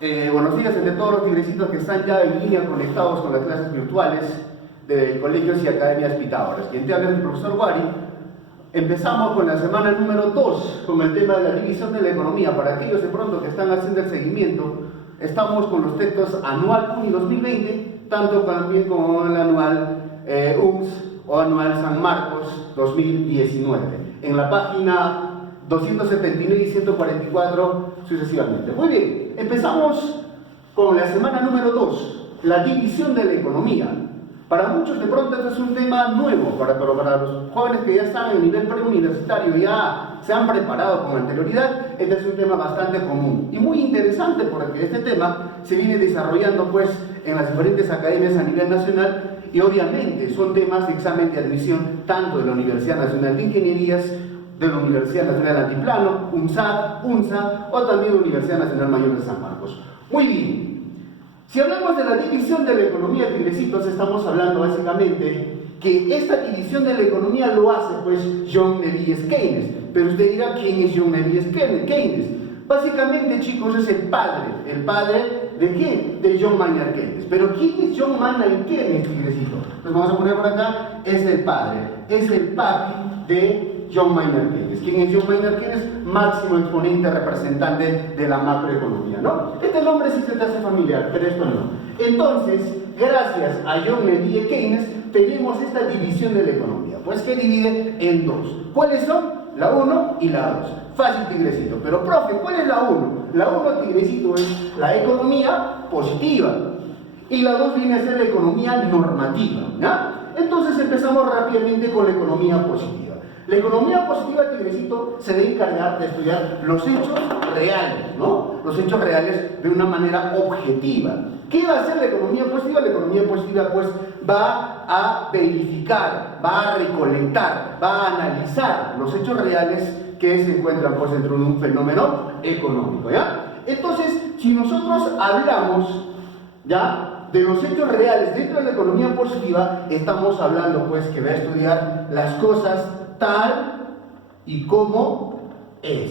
Buenos días entre todos los tigrecitos que están ya en línea conectados con las clases virtuales de colegios y academias Pitágoras. Quien te habla es el profesor Wari. Empezamos con la semana número 2 con el tema de la división de la economía. Para aquellos de pronto que están haciendo el seguimiento, estamos con los textos anual UNI 2020, tanto también como el anual UMS o anual San Marcos 2019, en la página 279 y 144 sucesivamente. Muy bien, empezamos con la semana número 2, la división de la economía. Para muchos de pronto este es un tema nuevo, pero para los jóvenes que ya están en el nivel preuniversitario y ya se han preparado con anterioridad, este es un tema bastante común y muy interesante porque este tema se viene desarrollando pues en las diferentes academias a nivel nacional y obviamente son temas de examen de admisión tanto de la Universidad Nacional de Ingenierías, de la Universidad Nacional Altiplano, UNSAD, UNSA o también de la Universidad Nacional Mayor de San Marcos. Muy bien. Si hablamos de la división de la economía, tigrecitos, estamos hablando básicamente que esta división de la economía lo hace pues John Nevies Keynes. Pero usted dirá, ¿quién es John Nevies Keynes? Básicamente, chicos, es el padre ¿de quién? De John Maynard Keynes. Pero ¿quién es John Maynard Keynes, tigrecito? Pues vamos a poner por acá, es el papi de John Maynard Keynes. ¿Quién es John Maynard Keynes? Máximo exponente representante de la macroeconomía, ¿no? Este nombre sí se te hace familiar, pero esto no. Entonces, gracias a John Nevies Keynes, tenemos esta división de la economía, pues que divide en dos. ¿Cuáles son? La 1 y la 2. Fácil, tigrecito. Pero, profe, ¿cuál es la 1? La 1, tigrecito, es la economía positiva. Y la 2 viene a ser la economía normativa, ¿no? Entonces empezamos rápidamente con la economía positiva. La economía positiva, tigrecito, se debe encargar de estudiar los hechos reales, ¿no? Los hechos reales de una manera objetiva. ¿Qué va a hacer la economía positiva? La economía positiva, pues, va a verificar, va a recolectar, va a analizar los hechos reales que se encuentran, pues, dentro de un fenómeno económico, ¿ya? Entonces, si nosotros hablamos, ¿ya?, de los hechos reales dentro de la economía positiva, estamos hablando, pues, que va a estudiar las cosas tal y como es.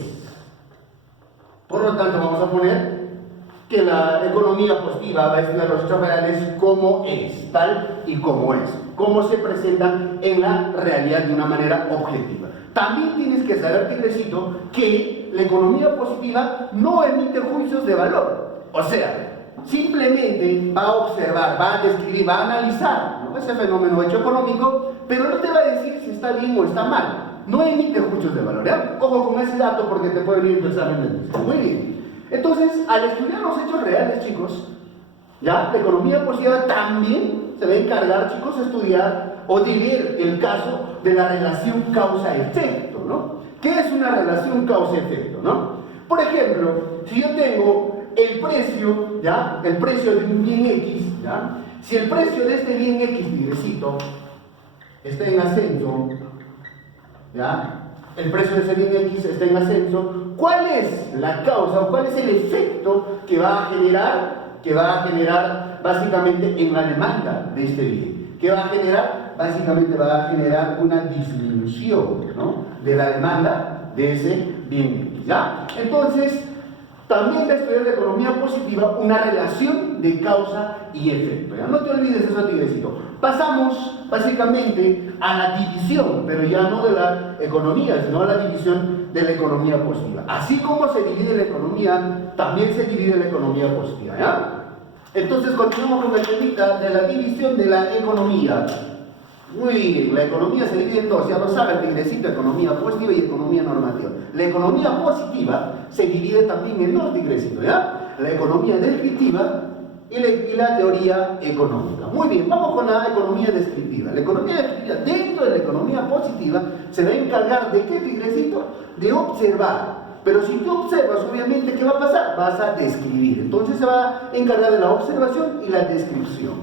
Por lo tanto, vamos a poner que la economía positiva va a estudiar los hechos reales como es, tal y como es, cómo se presentan en la realidad de una manera objetiva. También tienes que saber, tigrecito, que la economía positiva no emite juicios de valor. O sea, simplemente va a observar, va a describir, va a analizar, ¿no?, ese fenómeno hecho económico, pero no te va a decir si está bien o está mal. No emite juicios de valor, ¿ya? Ojo con ese dato porque te puede venir en tu examen. Muy bien. Entonces, al estudiar los hechos reales, chicos, ¿ya?, la economía positiva también se va a encargar, chicos, de estudiar o de ver el caso de la relación causa-efecto, ¿no? ¿Qué es una relación causa-efecto, no? Por ejemplo, si yo tengo el precio, ¿ya?, el precio de un bien X, ¿ya?, si el precio de este bien X, tigrecito, está en ascenso, ¿ya?, el precio de ese bien X está en ascenso, ¿cuál es la causa o cuál es el efecto que va a generar? Que va a generar básicamente en la demanda de este bien. ¿Qué va a generar? Básicamente va a generar una disminución, ¿no?, de la demanda de ese bien X, ¿ya? Entonces, también va a estudiar la economía positiva una relación de causa y efecto, ¿ya? No te olvides eso, tigrecito. Pasamos básicamente a la división, pero ya no de la economía, sino a la división de la economía positiva. Así como se divide la economía, también se divide la economía positiva, ¿ya? Entonces continuamos con el temita de la división de la economía. Muy bien, la economía se divide en dos, ya lo saben, tigrecito, economía positiva y economía normativa. La economía positiva se divide también en dos, tigrecito, ¿ya? La economía descriptiva y la teoría económica. Muy bien, vamos con la economía descriptiva. La economía descriptiva, dentro de la economía positiva, se va a encargar de qué, tigrecito? De observar. Pero si tú observas, obviamente, ¿qué va a pasar? Vas a describir. Entonces se va a encargar de la observación y la descripción.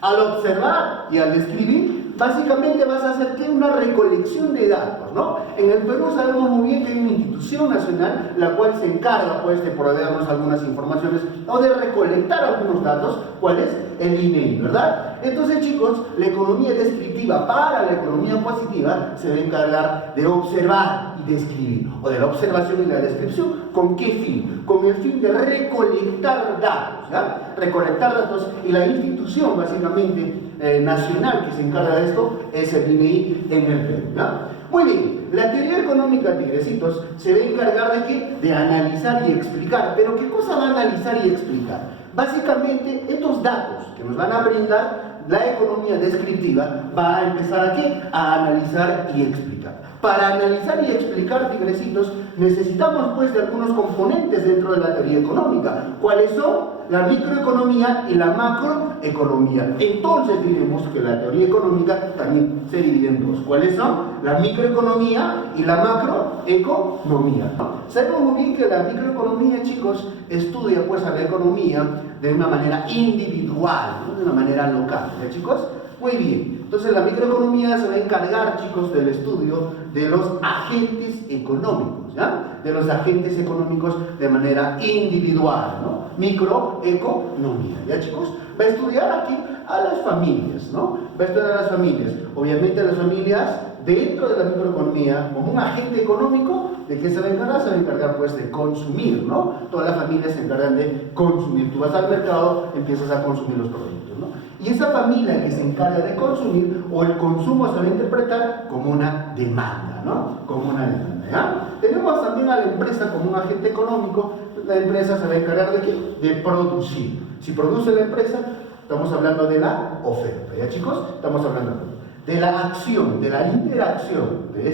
Al observar y al describir, básicamente vas a hacer ¿qué? Una recolección de datos, ¿no? En el Perú sabemos muy bien que hay una institución nacional la cual se encarga, pues, de proveernos algunas informaciones o de recolectar algunos datos. ¿Cuál es? El INEI, ¿verdad? Entonces, chicos, la economía descriptiva para la economía positiva se va a encargar de observar y describir, o de la observación y la descripción. ¿Con qué fin? Con el fin de recolectar datos, ¿ya? Recolectar datos, y la institución, básicamente, nacional que se encarga de esto es el INEI en el Perú, ¿ya? Muy bien, la teoría económica, tigrecitos, se va a encargar de ¿qué? De analizar y explicar. ¿Pero qué cosa va a analizar y explicar? Básicamente, estos datos que nos van a brindar la economía descriptiva va a empezar ¿a qué? A analizar y explicar. Para analizar y explicar, tigrecitos, necesitamos pues de algunos componentes dentro de la teoría económica. ¿Cuáles son? La microeconomía y la macroeconomía. Entonces diremos que la teoría económica también se divide en dos. ¿Cuáles son? La microeconomía y la macroeconomía. Sabemos muy bien que la microeconomía, chicos, estudia pues a la economía de una manera individual, ¿no? De una manera local, ¿ya, chicos? Muy bien. Entonces la microeconomía se va a encargar, chicos, del estudio de los agentes económicos, ¿ya? De los agentes económicos de manera individual, ¿no? Microeconomía, ¿ya, chicos? Va a estudiar aquí a las familias, ¿no? Va a estudiar a las familias. Obviamente las familias dentro de la microeconomía, como un agente económico, ¿de qué se va a encargar? Se va a encargar pues de consumir, ¿no? Todas las familias se encargan de consumir. Tú vas al mercado, empiezas a consumir los productos, ¿no? Y esa familia que se encarga de consumir, o el consumo, se va a interpretar como una demanda, ¿no? Como una demanda, ¿ya? Tenemos también a la empresa como un agente económico. La empresa se va a encargar de ¿qué? De producir. Si produce la empresa, estamos hablando de la oferta, ¿ya, chicos? Estamos hablando de la acción, de la interacción de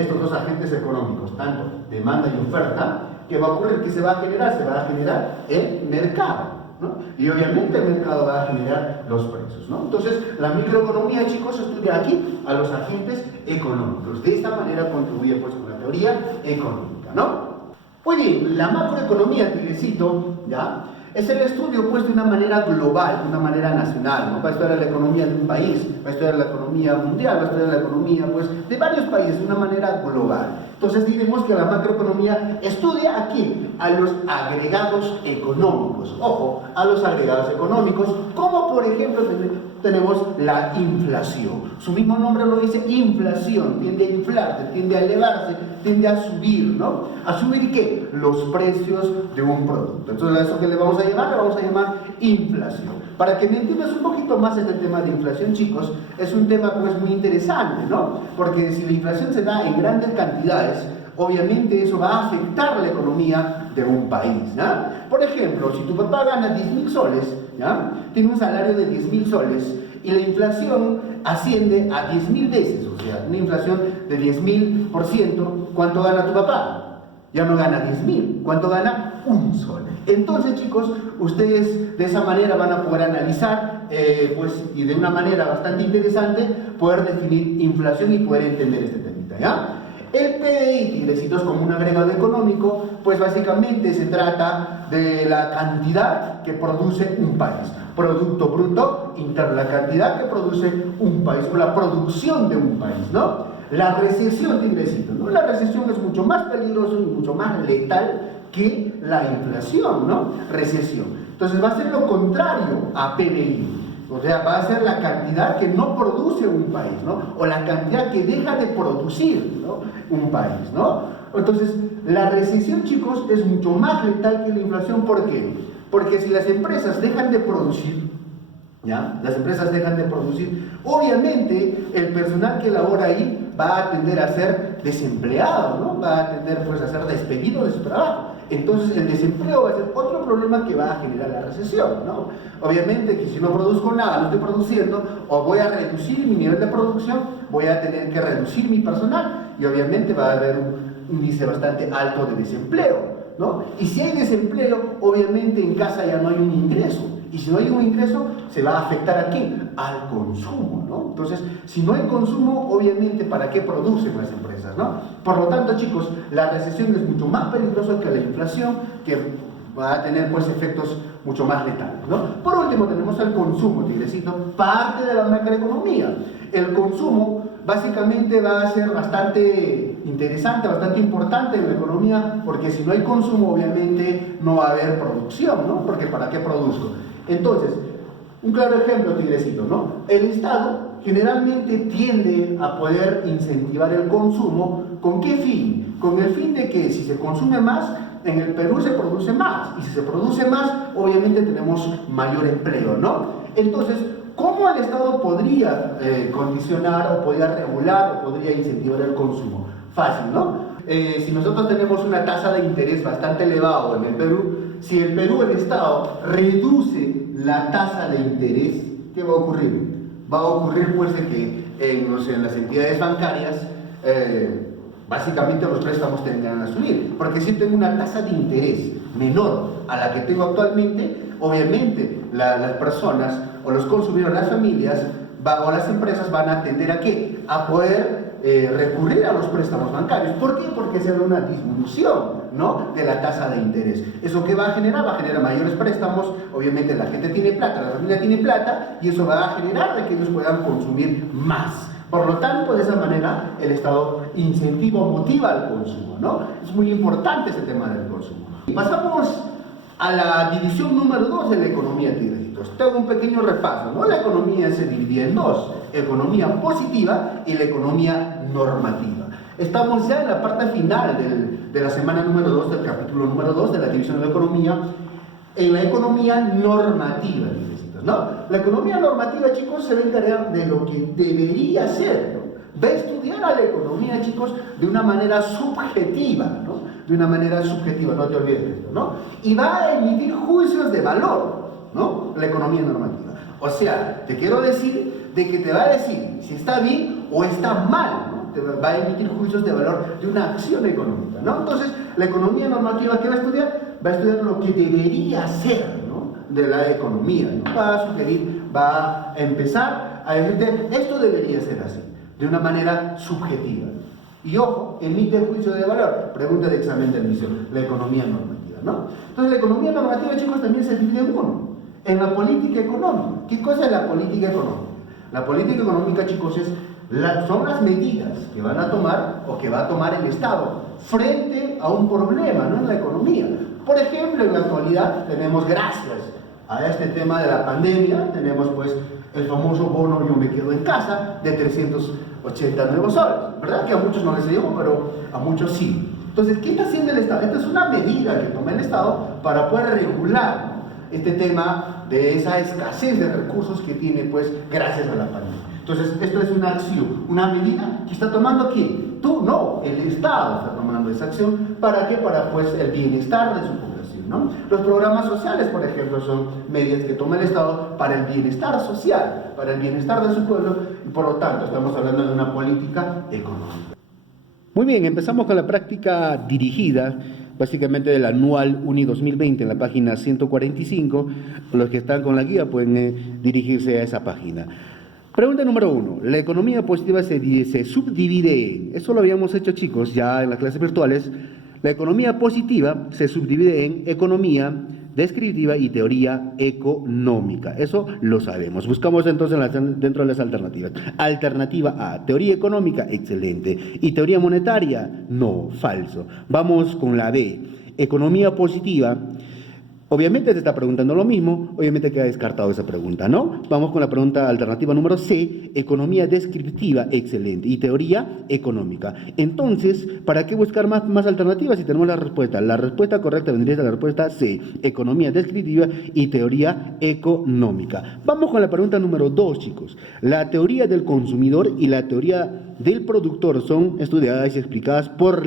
estos dos agentes económicos, tanto demanda y oferta. ¿Qué va a ocurrir? ¿Qué se va a generar? Se va a generar el mercado, ¿no? Y obviamente el mercado va a generar los precios, ¿no? Entonces, la microeconomía, chicos, estudia aquí a los agentes económicos. De esta manera contribuye pues con la teoría económica, ¿no? Muy bien, la macroeconomía, tigrecito, ¿ya? Es el estudio pues de una manera global, de una manera nacional, ¿no? Va a estudiar la economía de un país, va a estudiar la economía mundial, va a estudiar la economía pues de varios países de una manera global. Entonces diremos que la macroeconomía estudia aquí a los agregados económicos. Ojo, a los agregados económicos, como por ejemplo tenemos la inflación. Su mismo nombre lo dice, inflación, tiende a inflarse, tiende a elevarse, tiende a subir, ¿no? ¿A subir qué? Los precios de un producto. Entonces, ¿a eso que le vamos a llamar? Le vamos a llamar inflación. Para que me entiendas un poquito más este tema de inflación, chicos, es un tema pues muy interesante, ¿no? Porque si la inflación se da en grandes cantidades, obviamente eso va a afectar la economía de un país, ¿ya? Por ejemplo, si tu papá gana 10.000 soles, ¿ya? Tiene un salario de 10.000 soles y la inflación asciende a 10.000 veces, o sea, una inflación de 10.000%, ¿cuánto gana tu papá? Ya no gana 10.000, ¿cuánto gana? Un sol. Entonces, chicos, ustedes de esa manera van a poder analizar, pues, y de una manera bastante interesante, poder definir inflación y poder entender este temita, ¿ya? El PDI, tigrecitos, como un agregado económico, pues básicamente se trata de la cantidad que produce un país. Producto Bruto Interno, la cantidad que produce un país, o la producción de un país, ¿no? La recesión, tigrecitos, ¿no? La recesión es mucho más peligrosa y mucho más letal que la inflación, ¿no? Recesión. Entonces va a ser lo contrario a PDI. O sea, va a ser la cantidad que no produce un país, ¿no? O la cantidad que deja de producir, ¿no? Un país, ¿no? Entonces, la recesión, chicos, es mucho más letal que la inflación. ¿Por qué? Porque si las empresas dejan de producir, ¿ya? Las empresas dejan de producir, obviamente el personal que labora ahí va a tender a ser desempleado, ¿no? Va a tender pues a ser despedido de su trabajo. Entonces el desempleo va a ser otro problema que va a generar la recesión, ¿no? Obviamente que si no produzco nada, no estoy produciendo, o voy a reducir mi nivel de producción, voy a tener que reducir mi personal y obviamente va a haber un índice bastante alto de desempleo, ¿no? Y si hay desempleo, obviamente en casa ya no hay un ingreso. Y si no hay un ingreso, se va a afectar ¿a quién? Al consumo, ¿no? Entonces, si no hay consumo, obviamente, ¿para qué producen las empresas, no? Por lo tanto, chicos, la recesión es mucho más peligrosa que la inflación, que va a tener, pues, efectos mucho más letales, ¿no? Por último, tenemos el consumo, tigrecito, parte de la macroeconomía. El consumo, básicamente, va a ser bastante interesante, bastante importante en la economía, porque si no hay consumo, obviamente, no va a haber producción, ¿no? Porque ¿para qué produzco? Entonces, Un claro ejemplo, Tigrecito, ¿no? El Estado generalmente tiende a poder incentivar el consumo. ¿Con qué fin? Con el fin de que si se consume más, en el Perú se produce más. Y si se produce más, obviamente tenemos mayor empleo, ¿no? Entonces, ¿cómo el Estado podría condicionar o podría regular o podría incentivar el consumo? Fácil, ¿no? Si nosotros tenemos una tasa de interés bastante elevada en el Perú, si el Perú, el Estado, reduce la tasa de interés, ¿qué va a ocurrir? Va a ocurrir pues de que en las entidades bancarias básicamente los préstamos tendrán a subir, porque si tengo una tasa de interés menor a la que tengo actualmente, obviamente las personas o los consumidores, las familias o las empresas van a tender a ¿qué? A poder recurrir a los préstamos bancarios. ¿Por qué? Porque se da una disminución, ¿no?, de la tasa de interés. ¿Eso qué va a generar? Va a generar mayores préstamos. Obviamente la gente tiene plata, la familia tiene plata, y eso va a generar de que ellos puedan consumir más. Por lo tanto, de esa manera el Estado incentiva o motiva al consumo, ¿no? Es muy importante ese tema del consumo. Y pasamos a la división número 2 de la economía, Tigrecitos. Te hago un pequeño repaso, ¿no? La economía se divide en dos: economía positiva y la economía normativa. Estamos ya en la parte final de la semana número 2, del capítulo número 2 de la división de la economía, en la economía normativa, ¿no? La economía normativa, chicos, se va a encargar de lo que debería ser, ¿no? Va a estudiar a la economía, chicos, de una manera subjetiva, ¿no? De una manera subjetiva, no te olvides de esto, ¿no? Y va a emitir juicios de valor, ¿no? La economía normativa. O sea, te quiero decir de que te va a decir si está bien o está mal, ¿no? Te va a emitir juicios de valor de una acción económica, ¿no? Entonces, la economía normativa, ¿qué va a estudiar? Va a estudiar lo que debería ser, ¿no?, de la economía, ¿no? Va a sugerir, va a empezar a decirte, esto debería ser así, de una manera subjetiva. Y ojo, emite juicio de valor, pregunta de examen de admisión, la economía normativa, ¿no? Entonces, la economía normativa, chicos, también se divide en uno, en la política económica. ¿Qué cosa es la política económica? La política económica, chicos, son las medidas que van a tomar o que va a tomar el Estado frente a un problema, ¿no?, en la economía. Por ejemplo, en la actualidad tenemos, gracias a este tema de la pandemia, tenemos pues el famoso bono Yo Me Quedo en Casa de 380 nuevos soles, ¿verdad? Que a muchos no les llegó, pero a muchos sí. Entonces, ¿qué está haciendo el Estado? Esta es una medida que toma el Estado para poder regular, ¿no?, este tema de esa escasez de recursos que tiene pues gracias a la pandemia. Entonces, esto es una acción, una medida que está tomando ¿quién? Tú no, el Estado está tomando esa acción. ¿Para qué? Para pues el bienestar de su población, ¿no? Los programas sociales, por ejemplo, son medidas que toma el Estado para el bienestar social, para el bienestar de su pueblo, y por lo tanto estamos hablando de una política económica. Muy bien, empezamos con la práctica dirigida, básicamente del anual UNI 2020 en la página 145. Los que están con la guía pueden dirigirse a esa página. Pregunta número 1. La economía positiva se subdivide en, eso lo habíamos hecho, chicos, ya en las clases virtuales. La economía positiva se subdivide en economía descriptiva y teoría económica. Eso lo sabemos. Buscamos entonces dentro de las alternativas. Alternativa A, teoría económica, excelente. ¿Y teoría monetaria? No, falso. Vamos con la B, economía positiva. Obviamente se está preguntando lo mismo, obviamente queda descartado esa pregunta, ¿no? Vamos con la pregunta alternativa número C, economía descriptiva, excelente, y teoría económica. Entonces, ¿para qué buscar más alternativas si tenemos la respuesta? La respuesta correcta vendría a la respuesta C, economía descriptiva y teoría económica. Vamos con la pregunta número 2, chicos. La teoría del consumidor y la teoría del productor son estudiadas y explicadas por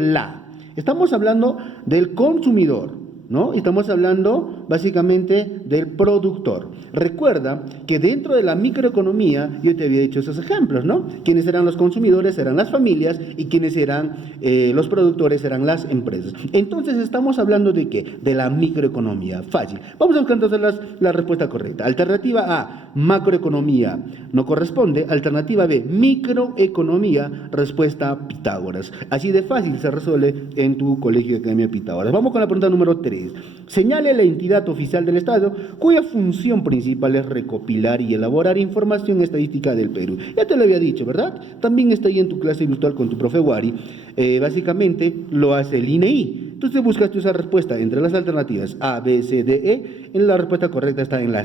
Estamos hablando del consumidor, ¿no? Estamos hablando básicamente del productor. Recuerda que dentro de la microeconomía yo te había dicho esos ejemplos, ¿no? Quienes eran los consumidores eran las familias y quienes eran los productores eran las empresas. Entonces estamos hablando de ¿qué? De la microeconomía. Fácil. Vamos a buscar entonces la respuesta correcta. Alternativa A, macroeconomía, no corresponde. Alternativa B, microeconomía, respuesta Pitágoras. Así de fácil se resuelve en tu colegio de Academia Pitágoras. Vamos con la pregunta número 3. Señale la entidad Gaceta Oficial del Estado, cuya función principal es recopilar y elaborar información estadística del Perú. Ya te lo había dicho, ¿verdad? También está ahí en tu clase virtual con tu profe Wari. Básicamente lo hace el INEI. Entonces buscas tú esa respuesta entre las alternativas A, B, C, D, E. En la respuesta correcta está en la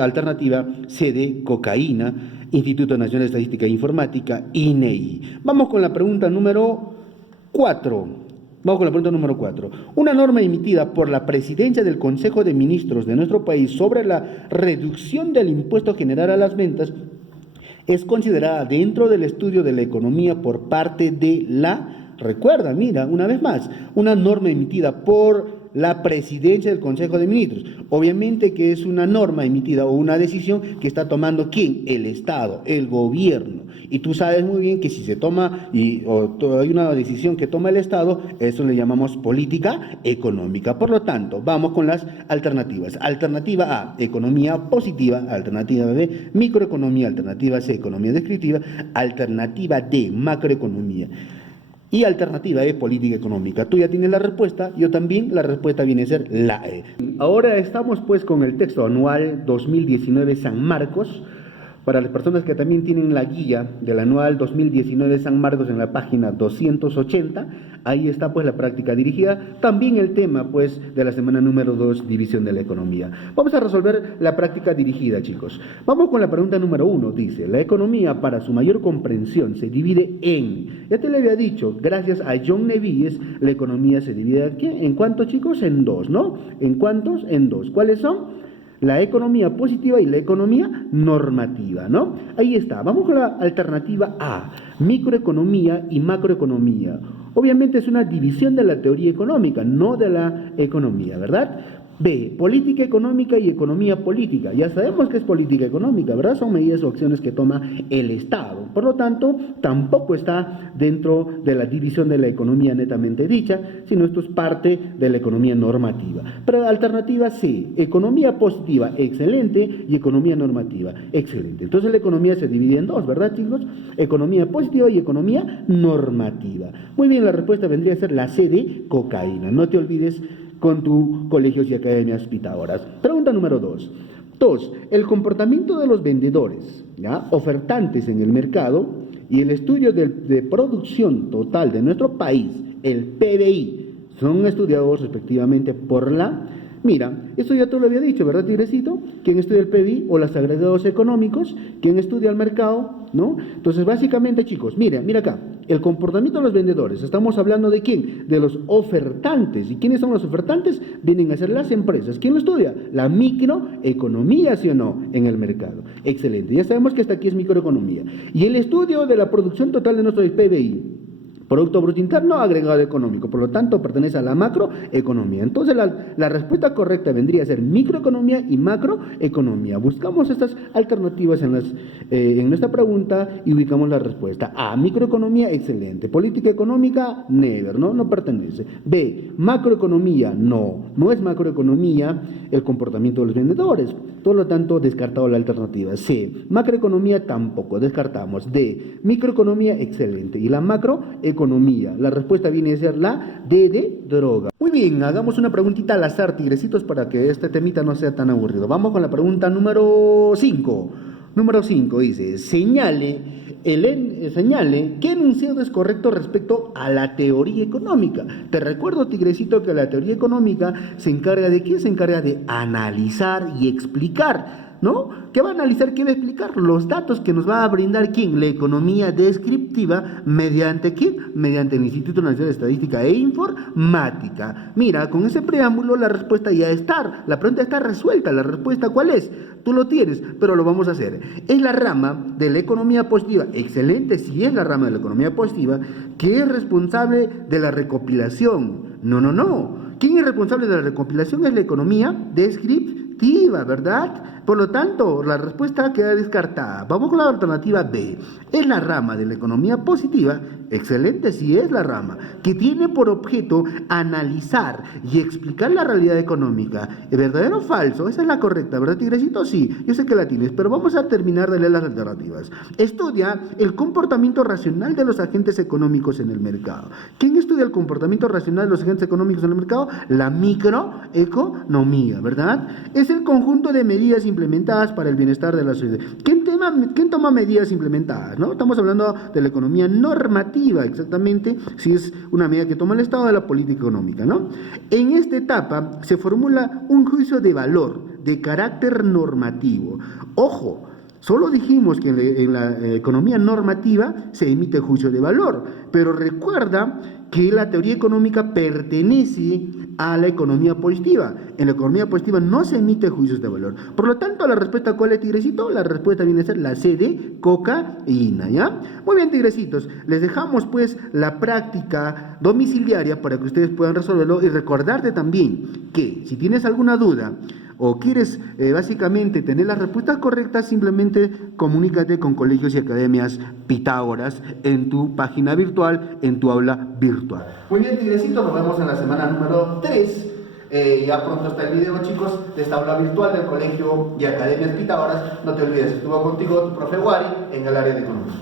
alternativa C de cocaína, Instituto Nacional de Estadística e Informática, INEI. Vamos con la pregunta número 4. Una norma emitida por la Presidencia del Consejo de Ministros de nuestro país sobre la reducción del impuesto general a las ventas es considerada dentro del estudio de la economía por parte de recuerda, mira, una vez más, una norma emitida por la Presidencia del Consejo de Ministros. Obviamente que es una norma emitida o una decisión que está tomando ¿quién? El Estado, el gobierno. Y tú sabes muy bien que si se toma hay una decisión que toma el Estado, eso le llamamos política económica. Por lo tanto, vamos con las alternativas. Alternativa A, economía positiva. Alternativa B, microeconomía. Alternativa C, economía descriptiva. Alternativa D, macroeconomía. Y alternativa E, política económica. Tú ya tienes la respuesta, yo también, la respuesta viene a ser la E. Ahora estamos pues con el texto anual 2019 San Marcos. Para las personas que también tienen la guía del anual 2019 San Marcos en la página 280, ahí está pues la práctica dirigida, también el tema pues de la semana número 2, división de la economía. Vamos a resolver la práctica dirigida, chicos. Vamos con la pregunta número 1, dice, la economía para su mayor comprensión se divide ya te le había dicho, gracias a John Nevies, la economía se divide aquí, ¿en cuántos, chicos? En dos, ¿no? ¿En cuántos? En dos. ¿Cuáles son? La economía positiva y la economía normativa, ¿no? Ahí está. Vamos con la alternativa A, microeconomía y macroeconomía. Obviamente es una división de la teoría económica, no de la economía, ¿verdad? B, política económica y economía política. Ya sabemos que es política económica, ¿verdad? Son medidas o acciones que toma el Estado. Por lo tanto, tampoco está dentro de la división de la economía netamente dicha, sino esto es parte de la economía normativa. Pero alternativa C, economía positiva, excelente, y economía normativa, excelente. Entonces la economía se divide en dos, ¿verdad, chicos? Economía positiva y economía normativa. Muy bien, la respuesta vendría a ser la C de cocaína. No te olvides con tu Colegios y Academias Pitágoras. Pregunta número 2. 2. El comportamiento de los vendedores, ¿ya?, ofertantes en el mercado y el estudio de producción total de nuestro país, el PBI, son estudiados respectivamente por Mira, esto ya te lo había dicho, ¿verdad, Tigrecito? ¿Quién estudia el PBI o los agregados económicos? ¿Quién estudia el mercado? ¿No? Entonces, básicamente, chicos, mira acá, el comportamiento de los vendedores, estamos hablando ¿de quién? De los ofertantes. ¿Y quiénes son los ofertantes? Vienen a ser las empresas. ¿Quién lo estudia? La microeconomía, ¿sí o no? En el mercado. Excelente, ya sabemos que hasta aquí es microeconomía. Y el estudio de la producción total de nuestro PBI, Producto Bruto Interno agregado económico, por lo tanto pertenece a la macroeconomía. Entonces la respuesta correcta vendría a ser microeconomía y macroeconomía. Buscamos estas alternativas en nuestra pregunta y ubicamos la respuesta. A, microeconomía, excelente. Política económica, never, no pertenece. B, macroeconomía, no es macroeconomía el comportamiento de los vendedores, por lo tanto descartado la alternativa. C, macroeconomía tampoco, descartamos. D, microeconomía, excelente. Y la macroeconomía, la respuesta viene a ser la D de droga. Muy bien, hagamos una preguntita al azar, tigrecitos, para que este temita no sea tan aburrido. Vamos con la pregunta número 5. Número 5 dice, señale qué enunciado es correcto respecto a la teoría económica. Te recuerdo, tigrecito, que la teoría económica se encarga de ¿qué? Se encarga de analizar y explicar, ¿no? ¿Qué va a analizar? ¿Qué va a explicar? Los datos que nos va a brindar ¿quién? La economía descriptiva, ¿mediante quién? Mediante el Instituto Nacional de Estadística e Informática. Mira, con ese preámbulo la respuesta ya está, la pregunta está resuelta. ¿La respuesta cuál es? Tú lo tienes, pero lo vamos a hacer. Es la rama de la economía positiva, excelente, si es la rama de la economía positiva, que es responsable de la recopilación. No. ¿Quién es responsable de la recopilación? Es la economía descriptiva, ¿verdad? Por lo tanto, la respuesta queda descartada. Vamos con la alternativa B. Es la rama de la economía positiva excelente, sí es la rama, que tiene por objeto analizar y explicar la realidad económica. ¿Verdadero o falso? Esa es la correcta, ¿verdad, Tigrecito? Sí, yo sé que la tienes, pero vamos a terminar de leer las alternativas. Estudia el comportamiento racional de los agentes económicos en el mercado. ¿Quién estudia el comportamiento racional de los agentes económicos en el mercado? La microeconomía, ¿verdad? Es el conjunto de medidas implementadas para el bienestar de la sociedad. ¿Quién toma medidas implementadas, ¿no? Estamos hablando de la economía normativa, exactamente, si es una medida que toma el Estado de la política económica, ¿no? En esta etapa se formula un juicio de valor de carácter normativo. Ojo, solo dijimos que en la economía normativa se emite juicio de valor, pero recuerda que la teoría económica pertenece a la economía positiva. En la economía positiva no se emite juicios de valor. Por lo tanto, la respuesta, ¿cuál es, Tigrecito? La respuesta viene a ser la C de cocaína, ¿ya? Muy bien, Tigrecitos. Les dejamos, pues, la práctica domiciliaria para que ustedes puedan resolverlo y recordarte también que si tienes alguna duda o quieres básicamente tener las respuestas correctas, simplemente comunícate con Colegios y Academias Pitágoras en tu página virtual, en tu aula virtual. Muy bien, Tigrecito, nos vemos en la semana número 3. Ya pronto está el video, chicos, de esta aula virtual del Colegio y Academias Pitágoras. No te olvides, estuvo contigo tu profe Wari en el área de economía.